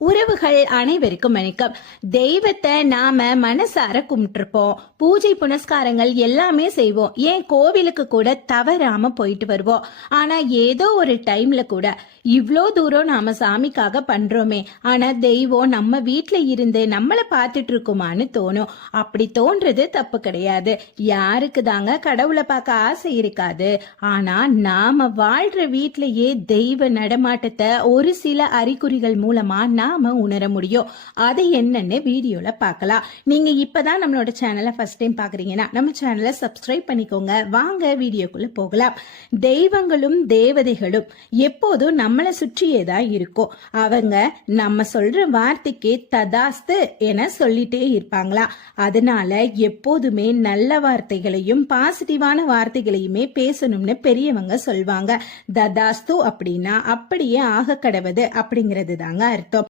உறவுகள் அனைவருக்கும் வணக்கம். தெய்வத்தை நாம மனசார கும்பிட்டுருப்போம், பூஜை புனஸ்காரங்கள் எல்லாமே செய்வோம், ஏன் கோவிலுக்கு கூட தவறாம போயிட்டு வருவோம். ஆனா ஏதோ ஒரு டைம்ல கூட இவ்ளோ தூரம் நாம சாமிக்காக பண்றோமே, ஆனா தெய்வம் நம்ம வீட்டுல இருந்து நம்மள பாத்துட்டு இருக்குமான்னு தோணும். அப்படி தோன்றது தப்பு கிடையாது. யாருக்கு தாங்க கடவுளை பார்க்க ஆசை இருக்காது. ஆனா நாம வாழ்ற வீட்லயே தெய்வ நடமாட்டத்தை ஒரு சில அறிகுறிகள் மூலமா நாம உணர முடியும். அது என்னன்னு வீடியோல பார்க்கலாம். நீங்க இப்பதான் நம்மளோட சேனலை ஃபர்ஸ்ட் டைம் பாக்குறீங்கன்னா நம்ம சேனலை சப்ஸ்கிரைப் பண்ணிக்கோங்க. வாங்க வீடியோக்குள்ள போகலாம். தெய்வங்களும் தேவதைகளும் எப்போதும் நம்மளை சுற்றியே தான் இருக்கும். அவங்க நம்ம சொல்ற வார்த்தைக்கு ததாஸ்து என சொல்லிட்டே இருப்பாங்களா. அதனால எப்போதுமே நல்ல வார்த்தைகளையும் பாசிட்டிவான வார்த்தைகளையுமே பேசணும்னு பெரியவங்க சொல்வாங்க. ததாஸ்து அப்படின்னா அப்படியே ஆக கடவுது அப்படிங்கிறது தாங்க அர்த்தம்.